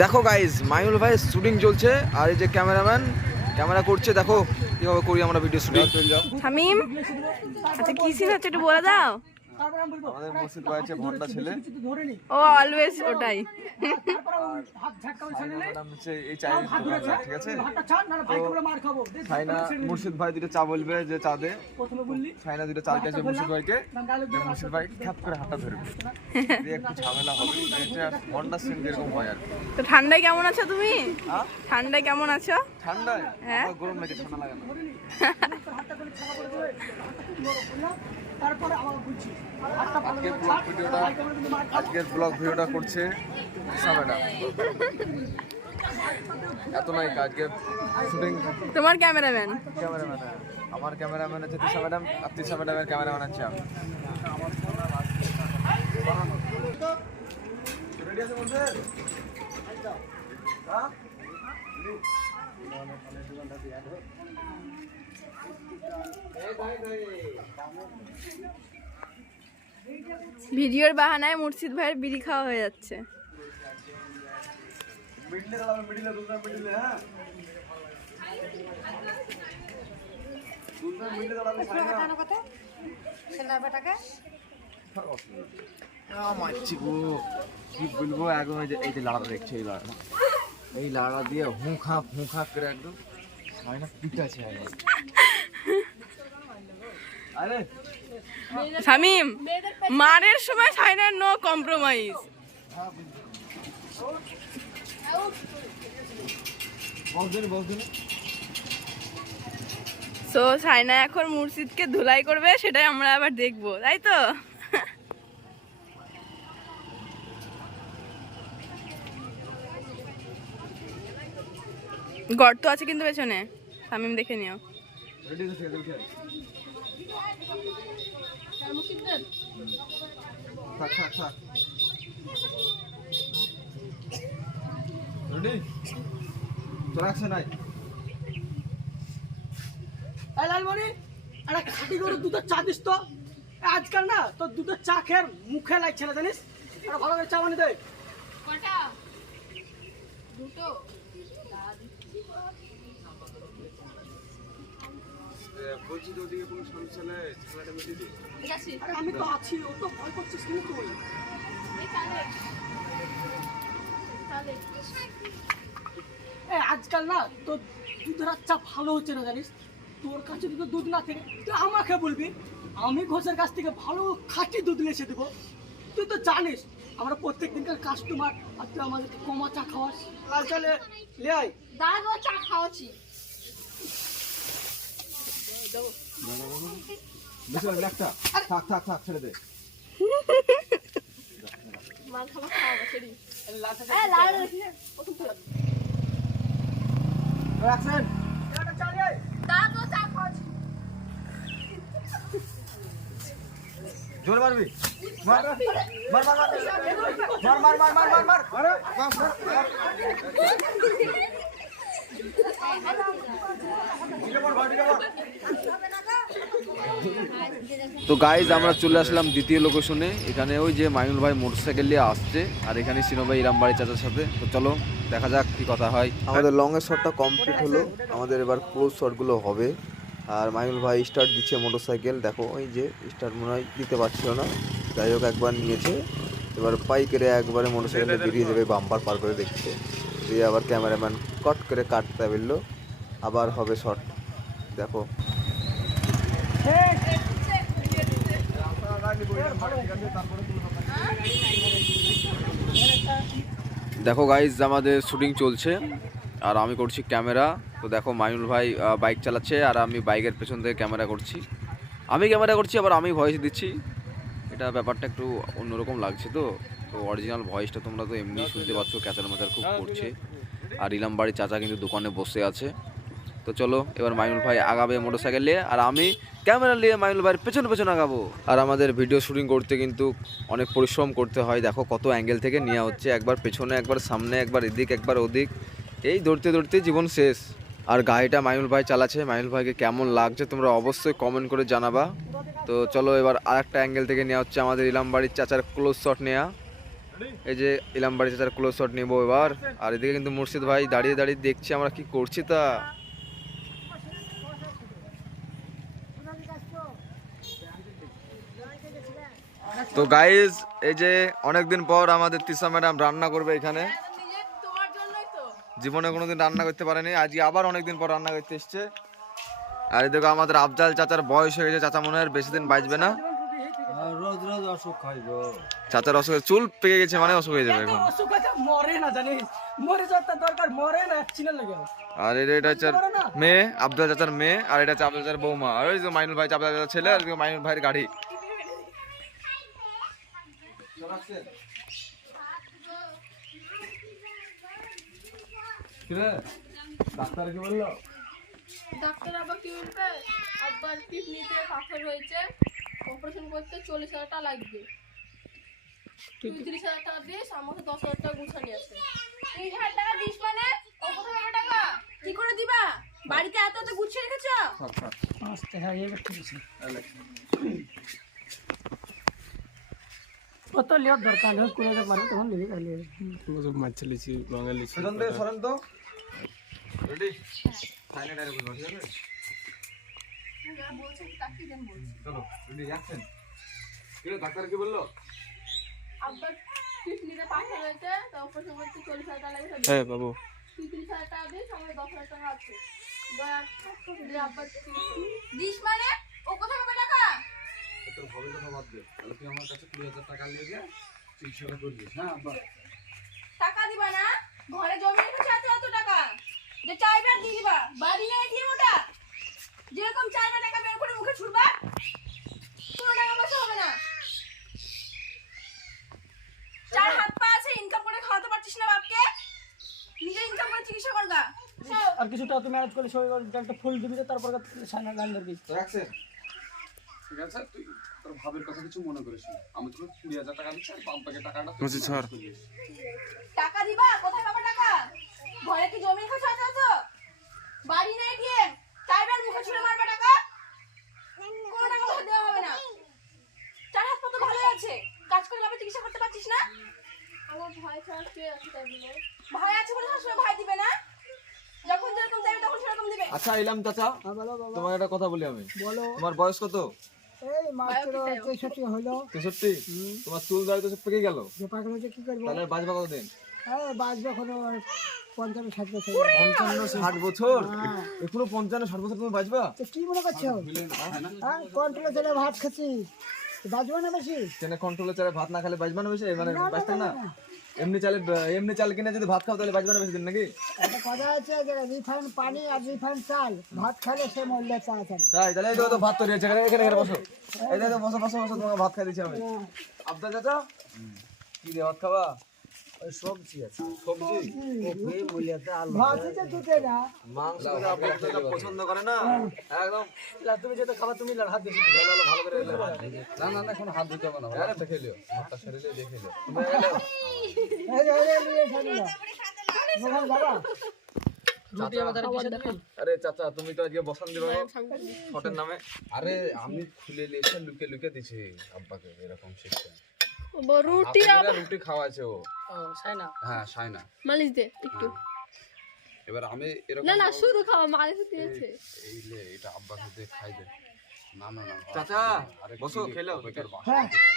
দেখো গাইজ মাইনুল ভাই শুটিং চলছে আর এই যে ক্যামেরাম্যান ক্যামেরা করছে। দেখো কিভাবে করি আমরা ভিডিও শুটিং। শামিম, আচ্ছা কি সিন হচ্ছে একটু বলে দাও। আমাদের মসজিদ ভাই আছে ভন্ডা ছেলে, ও অলওয়েজ ওটাই। এই চাই ঠিক আছে। সাইনা মুর্শিদ ভাই দুটো চা বলবে যে চা দে, সাইনা দুটো চা দিয়েছে মুর্শিদ ভাইকে, মুর্শিদ ভাই খ্যাপ করে হাতটা ধরবে, একটু ঝামেলা হবে। ভন্ডা সিন যেরকম হয় আর। তো ঠান্ডায় কেমন আছো তুমি? ঠান্ডায় কেমন আছো? ঠান্ডায় হ্যাঁ গরম লাগে, ঠান্ডা লাগে না। আজকের ব্লগ ভিডিওটা করছে ম্যাডাম। এত নাই আজকে শুটিং। তোমার ক্যামেরাম্যান? ক্যামেরাম্যান আমার ক্যামেরাম্যান আছে তিশা ম্যাডাম, আর তিশা ম্যাডামের ক্যামেরাম্যান আছে আমি। ভিডিওর বাহানায় মুর্শিদ ভাইয়ের বিড়ি খাওয়া হয়ে যাচ্ছে। কি বলবো একদম এই যে লাড়া দেখছে, এই লাড়া দিয়ে হুঁখা করে একদম পিটাছে। আরে শামিম, মারের সময় সাইনার নো কম্প্রোমাইজ। সো সাইনা এখন মুর্শিদকে ধুলাই করবে, সেটাই আমরা আবার দেখবো, তাই তো? গর্ত আছে কিন্তু পেছনে, শামিম দেখে নিও। খাটি করে দুধের চা দিস তো। আজকাল না তোর দুধের চা খেয়ে মুখে লাগছে না, জানিস? ভালো করে চা বানিয়ে দে। আমি তো আছি, ও তো ভয় করছিস তুই। আজকাল না তোর দুধের চা ভালো হচ্ছে না, জানিস? তোর কাছে যদি দুধ না থাকে তুই আমাকে বলবি, আমি ঘোষের কাছ থেকে ভালো খাঁটি দুধ এসে দেবো। তুই তো জানিস আমরা প্রত্যেক দিনকার কাস্টমার, আর তুই আমাদেরকে কমা চা খাওয়াস। লাল চা লে আয়। দাদা চা খাওয়াচ্ছি। থাক ছেড়ে দে। জোর মারবি, মার মার মার মার মার মার মার মার মার। তো গাইজ আমরা চলে আসলাম দ্বিতীয় লোকেশনে। এখানে ওই যে মাইনুল ভাই মোটরসাইকেল নিয়ে আসছে, আর এখানে সিনো ভাই ইরামবাড়ি চাচার সাথে। তো চলো দেখা যাক কি কথা হয়। আমাদের লং এর শটটা কমপ্লিট হলো, আমাদের এবার ক্লোজ শটগুলো হবে। আর মাইনুল ভাই স্টার্ট দিচ্ছে মোটরসাইকেল। দেখো ওই যে স্টার্ট মনে হয় দিতে পারছিল না, যাই হোক একবার নিয়েছে। এবার পাইকেরে একবারে মোটরসাইকেলটা বেরিয়ে যাবে, বাম্পার পার করে দেখছে। দিয়ে আবার ক্যামেরাম্যান কট করে কাটতে বললো, আবার হবে শট। দেখো দেখো গাইজ আমাদের শুটিং চলছে আর আমি করছি ক্যামেরা। তো দেখো মাইনুল ভাই বাইক চালাচ্ছে আর আমি বাইকের পেছন থেকে ক্যামেরা করছি। আমি ক্যামেরা করছি আবার আমি ভয়েস দিচ্ছি। এটা ব্যাপারটা একটু অন্যরকম লাগছে। তো অরিজিনাল ভয়েসটা তোমরা তো এমনি শুনতে পাচ্ছ, ক্যাচার ম্যাচার খুব করছে। আর ইলামবাড়ির চাচা কিন্তু দোকানে বসে আছে। তো চলো এবার মাইনুল ভাই আগাবে মোটরসাইকেল নিয়ে, আর আমি ক্যামেরা নিয়ে মাইনুল ভাইয়ের পেছনে আগাবো। আর আমাদের ভিডিও শুটিং করতে কিন্তু অনেক পরিশ্রম করতে হয়। দেখো কত অ্যাঙ্গেল থেকে নেওয়া হচ্ছে, একবার পেছনে, একবার সামনে, একবার এদিক, একবার ওদিক, এই ধরতে জীবন শেষ। আর গাড়িটা মাইনুল ভাই চালাচ্ছে। মাইনুল ভাইকে কেমন লাগছে তোমরা অবশ্যই কমেন্ট করে জানাবা। তো চলো এবার আরেকটা অ্যাঙ্গেল থেকে নেওয়া হচ্ছে আমাদের ইলামবাড়ির চাচার ক্লোজ শট নেওয়া। এই যে ইলামবাড়ি চাচার ক্লোজ শট নিবো এবার। আর এদিকে কিন্তু মুর্শিদ ভাই দাঁড়িয়ে দাঁড়িয়ে দেখছি আমরা কি করছি তা। তো গাইজ এই যে অনেকদিন পর আমাদের তিশা ম্যাডাম রান্না করবে এখানে। তোমার জন্যই তো। জীবনে কোনোদিন রান্না করতে পারেনি, আজকে আবার অনেকদিন পর রান্না করতে এসছে। আর এদিকে আমাদের আফজাল চাচার বয়স হয়ে গেছে, চাচা মনে হয় আর বেশি দিন বাঁচবে না। রোজ রোজ অসুখ হয় গো। চাচার অসুখে চুল পেকে গেছে, মানে অসুখ হয়ে যাবে এখন। অসুখ আছে, মরে না জানিস, মরে যাওয়ার দরকার, মরে না চিনে লাগে। আর এটা হচ্ছে মেয়ে, আব্দুল চাচার মেয়ে, আর এটা হচ্ছে আব্দুল চাচার বৌমা। আর ওই যে মাইনুল ভাই আব্দুল চাচার ছেলে, আর এদিকে মাইনুল ভাইয়ের গাড়ি। ডাক্তার কি বললো? ডাক্তার আবার কি বলবে? আব্বার কিডনিতে পাথর হয়েছে, অপারেশন করতে 40,000 টাকা লাগবে। 30,000 টাকা দিস, আমাকে 10,000 টাকা গুছানি আছে। 30,000 টাকা দিস মানে ও কোথায় পাবে টাকা? কি করে দিবা? বাড়িতে এত এত গুছিয়ে রেখেছো? আস্তে হ্যাঁ এবার ঠিক আছে। কত লিয়ার দরকার হয় করে দিতে পারো তখন লিখে তাহলে তুমি সব মাছ লিছি বাঙালি সরেন দে, সরেন তো। রেডি? ফাইনাল ডায়লগ বলবো, ঠিক আছে? বলছে তাকে দেন বলছে। চলো, রেডি, অ্যাকশন। কি রে, ডাক্তার কি বললো? আব্বার কিডনিতে পাথর হয়েছে, তো অপারেশন করতে 40,000 টাকা লাগবে। হ্যাঁ বাবু 30,000 টাকা দিস, আমাকে 10,000 টাকা আছে। আব্বার দিস মানে ও কোথায় পাবে টাকা? তোর ভবির কথা বাদ দে, তাহলে তুই আমার কাছে 20,000 টাকা নিয়ে গিয়ে চিকিৎসা করবি। হ্যাঁ আব্বা। টাকা দিবা না? ঘরে জমি রেখেছো এত এত টাকা, যে চাইবে আর দিয়ে দিবা। বাড়ি নিয়ে দিয়ে ওটা যেরকম চাইবে টাকা বের করে মুখে ছুড়বা, কোনো টাকা পয়সা হবে না। চার হাত পা আছে, ইনকাম করে খাওয়াতে পারছিস না বাপকে, নিজে ইনকাম করে চিকিৎসা করবা। আর কিছুটা তুই ম্যানেজ করে সবাই একটা ফুল দিবি তো তারপর সাইনা গান ধরবি। তো অ্যাকশন। ঠিক আছে, তুই তোর ভাবের কথা কিছু মনে করিস না। আমি তোকে 20,000 টাকা দিচ্ছি, আর বাপ্পাকে টাকাটা তুই বলছি, ছাড়। manage করিস। টাকা দিবা? কোথায় পাবা টাকা? ঘরে কি জমি রেখেছো এত এত? বাড়ি নেই দিয়ে চাইবে আর মুখে ছুঁড়ে মারবা টাকা, কোনো টাকা পয়সা দেওয়া হবে না। চার হাত পা তো ভালোই আছে, কাজ করে ভাবে চিকিৎসা করতে পারছিস না? আমার ভয় ছাড়া কে আছে তাই বলে। ভাই আছে বলে সবসময় ভাই দিবে না, যখন যেরকম চাইবে তখন সেরকম দিবে। আচ্ছা ইলাম চাচা, বলো বাবা তোমাকে একটা কথা বলি আমি। বলো। তোমার বয়স কত? এই মাত্র 63 হলো। 63? তোমার চুল দাড়ি তো সব পেকে গেল, যে পাগল হচ্ছে কি করবো? তাহলে বাঁচবা কতদিন? হ্যাঁ বাঁচবে কোনো 55-60 বছর। 55-60 বছর? হ্যাঁ। এখনো 55-60 বছর তুমি বাঁচবা? তো কি মনে করছো? হ্যাঁ কন্ট্রোলে চলে ভাত খাচ্ছি, বাঁচবে না বেশি? কেন কন্ট্রোলে চালে ভাত না খেলে বাঁচবা না বেশি? মানে না, না, বাঁচতে না, না? না। এমনি চাল কিনে যদি ভাত খাও তাহলে বাঁচবা না বেশি দিন নাকি? একটা কথা আছে যে রিফাইন পানি আর রিফাইন চাল ভাত খেলে সে মরলে তাড়াতাড়ি। তাই তাহলে এই তো ভাত তৈরি হচ্ছে, এখানে এখানে এখানে বসো। এই দেখো বসো বসো বসো, তোমাকে ভাত খাই দিচ্ছি আমি। আব্দুল চাচা কি দিয়ে ভাত খাবা? সবজি আছে সবজি? ভাতই তো জুটে না। মাংস পছন্দ করে না একদম। তুমি যেটা খাবার তুমি হাত দিয়ে ভালো করে না না না, এখন হাত দিতে হবে না। দেখে লিও, ভাতটা শরীরে দেখে লিও। তুমি আরে চাচা তুমি তো আজকে বসান দিবা শটের নামে। আরে আমি খুলে লিখে লুকে লুকে দিছি আব্বাকে, এরকম সিস্টেম। রুটি রুটি খাওয়াছে ও। সাইনা হ্যাঁ, সাইনা। মালিশ দে একটু। এবার আমি এরকম না না শুধু খাওয়া, মালিশ দিয়েছে। এই লে, এটা আব্বাকে দিয়ে খাই দে। না না না চাচা আরে বসো, খেলো। তোর বাসা হ্যাঁ। থেকে খাই।